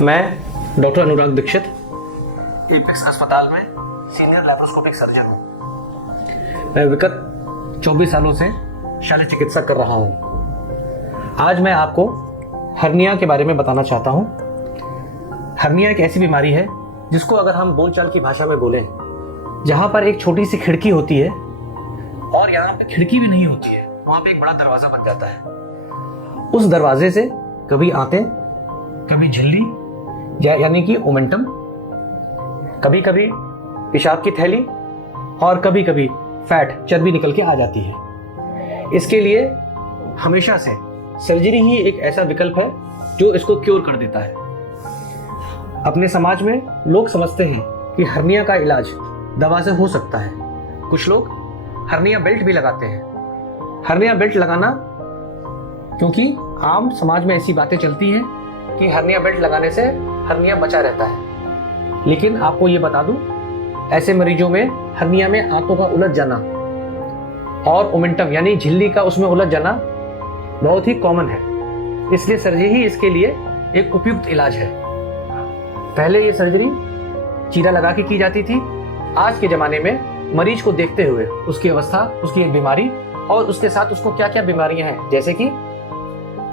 मैं डॉक्टर अनुराग दीक्षित एपेक्स अस्पताल में सीनियर लैप्रोस्कोपिक सर्जन हूँ। मैं विगत 24 सालों से शल्य चिकित्सा कर रहा हूँ। आज मैं आपको हर्निया के बारे में बताना चाहता हूँ। हर्निया एक ऐसी बीमारी है जिसको अगर हम बोलचाल की भाषा में बोलें, जहाँ पर एक छोटी सी खिड़की होती है और यहाँ पे खिड़की भी नहीं होती है, वहाँ पे एक बड़ा दरवाजा बन जाता है। उस दरवाजे से कभी आंतें, कभी झिल्ली यानी कि ओमेंटम, कभी कभी पेशाब की थैली और कभी कभी फैट चर्बी निकल के आ जाती है। इसके लिए हमेशा से सर्जरी ही एक ऐसा विकल्प है जो इसको क्योर कर देता है। अपने समाज में लोग समझते हैं कि हर्निया का इलाज दवा से हो सकता है। कुछ लोग हर्निया बेल्ट भी लगाते हैं। हर्निया बेल्ट लगाना, क्योंकि आम समाज में ऐसी बातें चलती हैं कि हर्निया बेल्ट लगाने से हर्निया बचा रहता है, लेकिन आपको ये बता दूं, ऐसे मरीजों में हर्निया में आंतों का उलझ जाना और ओमेंटम यानी झिल्ली का उसमें उलझ जाना बहुत ही कॉमन है। इसलिए सर्जरी ही इसके लिए एक उपयुक्त इलाज है। पहले ये सर्जरी चीरा लगा के की जाती थी। आज के ज़माने में मरीज को देखते हुए उसकी अवस्था, उसकी एक बीमारी और उसके साथ उसको क्या क्या बीमारियां हैं, जैसे कि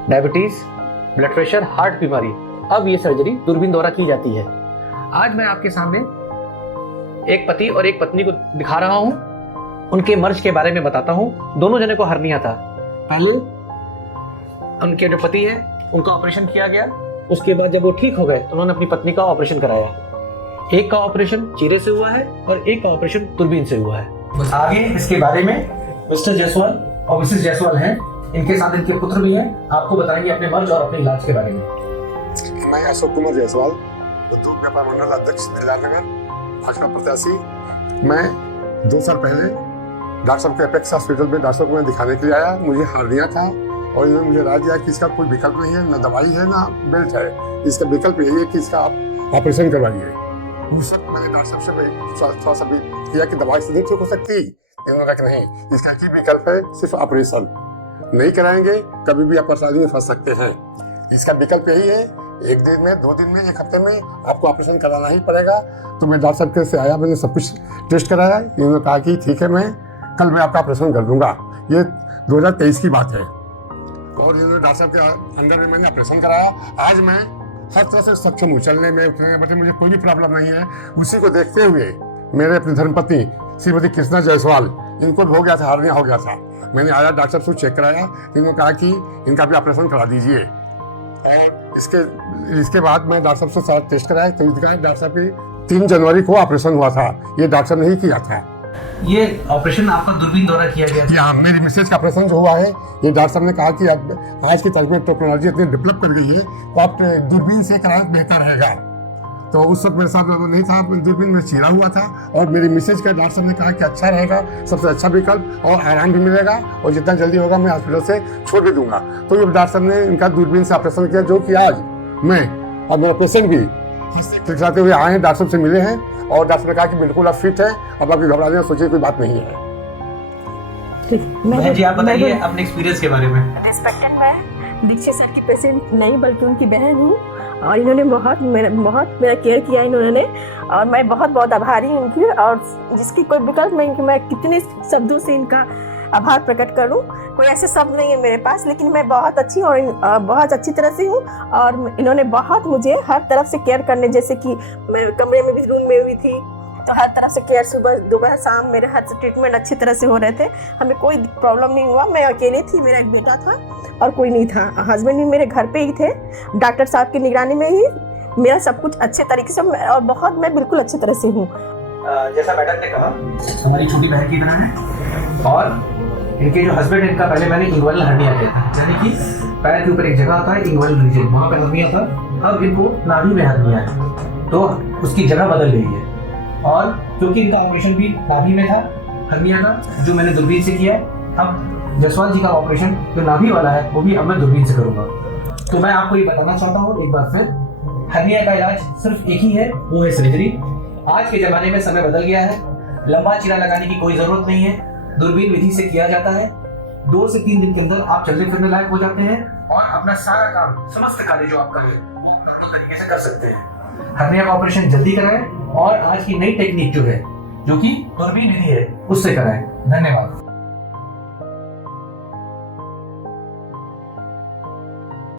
डायबिटीज, ब्लड प्रेशर, हार्ट बीमारी, अब ये सर्जरी दूरबीन द्वारा की जाती है। आज मैं आपके सामने एक पति और एक पत्नी को दिखा रहा हूँ। उनके मर्ज के बारे में बताता हूँ। दोनों जने को हर्निया था। पहले उनके जो पति है उनका ऑपरेशन किया गया। उसके बाद जब वो ठीक हो गए तो उन्होंने अपनी पत्नी का ऑपरेशन कराया। एक का ऑपरेशन चीरे से हुआ है और एक का ऑपरेशन दूरबीन से हुआ है। आगे इसके बारे में मिस्टर जायसवाल और मिसेस जायसवाल हैं। इनके साथ इनके पुत्र भी हैं। आपको बताएंगे अपने मर्ज और अपने इलाज के बारे में। मैं अशोक कुमार जायसवाल, उद्योग व्यापार मंडल अध्यक्ष दिलदारनगर, भाजपा प्रत्याशी। मैं 2 साल पहले डॉक्टर साहब के एपेक्स हॉस्पिटल में डॉक्टर साहब को मैं दिखाने के लिए आया। मुझे हर्निया था और इन्होंने मुझे राय दिया कि इसका कोई विकल्प नहीं है, ना दवाई है ना बेल्ट है, इसका विकल्प यही है कि इसका आप ऑपरेशन करवाइए। उस वक्त मैंने डॉक्टर साहब से थोड़ा सा भी किया कि दवाई से नहीं ठीक हो सकती। इन्होंने कहा नहीं, इसका एक ही विकल्प है, सिर्फ ऑपरेशन। नहीं कराएंगे कभी भी आप परेशानी में फंस सकते हैं। इसका विकल्प यही है, 1 दिन में, 2 दिन में, 1 हफ्ते में आपको ऑपरेशन कराना ही पड़ेगा। तो मैं डॉक्टर साहब के से आया, मैंने सब कुछ टेस्ट कराया। इन्होंने कहा कि ठीक है, कल मैं आपका ऑपरेशन कर दूंगा। ये 2023 की बात है और इन्होंने डॉक्टर साहब के अंदर में मैंने ऑपरेशन कराया। आज मैं हर तरह से सक्षम हूँ, चलने में, उठने में, मुझे कोई भी प्रॉब्लम नहीं है। उसी को देखते हुए मेरे अपनी धर्मपत्नी श्रीमती कृष्णा जायसवाल, इनको भी हो गया था, हर्निया हो गया था। मैंने आया, डॉक्टर साहब से चेक कराया। इन्होंने कहा कि इनका भी ऑपरेशन करा दीजिए। और इसके बाद मैं डॉक्टर साहब से सारा टेस्ट कराया तो डॉक्टर साहब की 3 जनवरी को ऑपरेशन हुआ था। ये डॉक्टर साहब ने ही किया था। ये ऑपरेशन आपका दूरबीन द्वारा किया गया था? हाँ, मेरी मिसेज का ऑपरेशन जो हुआ है, ये डॉक्टर साहब ने कहा कि आज की तारीख में टेक्नोलॉजी इतनी डेवलप कर गई है तो आप दूरबीन से कराएं बेहतर रहेगा। तो उस वक्त मेरे साथ नहीं था, दूरबीन में चीरा हुआ था और मेरी मिसेज का डॉक्टर साहब ने कहा कि अच्छा रहेगा, सबसे अच्छा विकल्प और आराम भी मिलेगा और जितना जल्दी होगा मैं हॉस्पिटल से छोड़ भी दूंगा। तो ये डॉक्टर साहब ने इनका दूरबीन से ऑपरेशन किया, जो कि आज मैं और मेरा पेशेंट भी चिकित्साते हुए आए हैं, डॉक्टर साहब से मिले हैं और डॉक्टर ने कहा कि बिल्कुल आप फिट है, अब आपकी घबराने सोचिए कोई बात नहीं है। जी, आप बताइए अपने एक्सपीरियंस के बारे में। रिस्पेक्टेड, मैं दीक्षित सर की पेशेंट नहीं बल्कि उनकी बहन हूँ और इन्होंने बहुत मेरा केयर किया इन्होंने और मैं बहुत बहुत आभारी हूँ उनकी। और जिसकी कोई विकल्प नहीं कि मैं कितने शब्दों से इनका आभार प्रकट करूँ, कोई ऐसे शब्द नहीं है मेरे पास। लेकिन मैं बहुत अच्छी और बहुत अच्छी तरह से हूँ और इन्होंने बहुत मुझे हर तरफ से केयर करने, जैसे कि मैं कमरे में भी, रूम में भी थी तो हर तरफ से केयर, सुबह दोपहर शाम मेरे हर ट्रीटमेंट अच्छी तरह से हो रहे थे। हमें कोई प्रॉब्लम नहीं हुआ। मैं अकेले थी, मेरा एक बेटा था और कोई नहीं था। हस्बैंड भी मेरे घर पे ही थे। डॉक्टर साहब की निगरानी में ही मेरा सब कुछ अच्छे तरीके से और मैं बिल्कुल अच्छी तरह से हूँ। जैसा मैडम ने कहा, हमारी छोटी बहन की तरह है और इनके जो हस्बैंड है, इनका पहले मैंने इंग्वाइनल हर्निया किया था, यानी कि पैर के ऊपर एक जगह आता है इंग्वाइनल रीजन, वहाँ पे हर्निया था। अब इनको नाभि में हर्निया है तो उसकी जगह बदल गई है और क्योंकि इनका ऑपरेशन भी नाभि में था हर्निया का, जो मैंने दूरबीन से किया है। अब जायसवाल जी का ऑपरेशन जो नाभि वाला है वो भी अब मैं दूरबीन से करूँगा। तो मैं आपको ये बताना चाहता हूँ एक बार फिर, हर्निया का इलाज सिर्फ एक ही है, वो है सर्जरी। आज के ज़माने में समय बदल गया है, लंबा चीरा लगाने की कोई ज़रूरत नहीं है। दूरबीन विधि से किया जाता है। 2 से 3 दिन के अंदर आप चलने फिरने लायक हो जाते हैं और अपना सारा काम, समस्त कार्य जो आप कर रहे हैं वो तरीके से कर सकते हैं। हर्निया का ऑपरेशन जल्दी कराएं और आज की नई टेक्निक जो है, जो कि दूरबीन विधि है, उससे कराएं। धन्यवाद।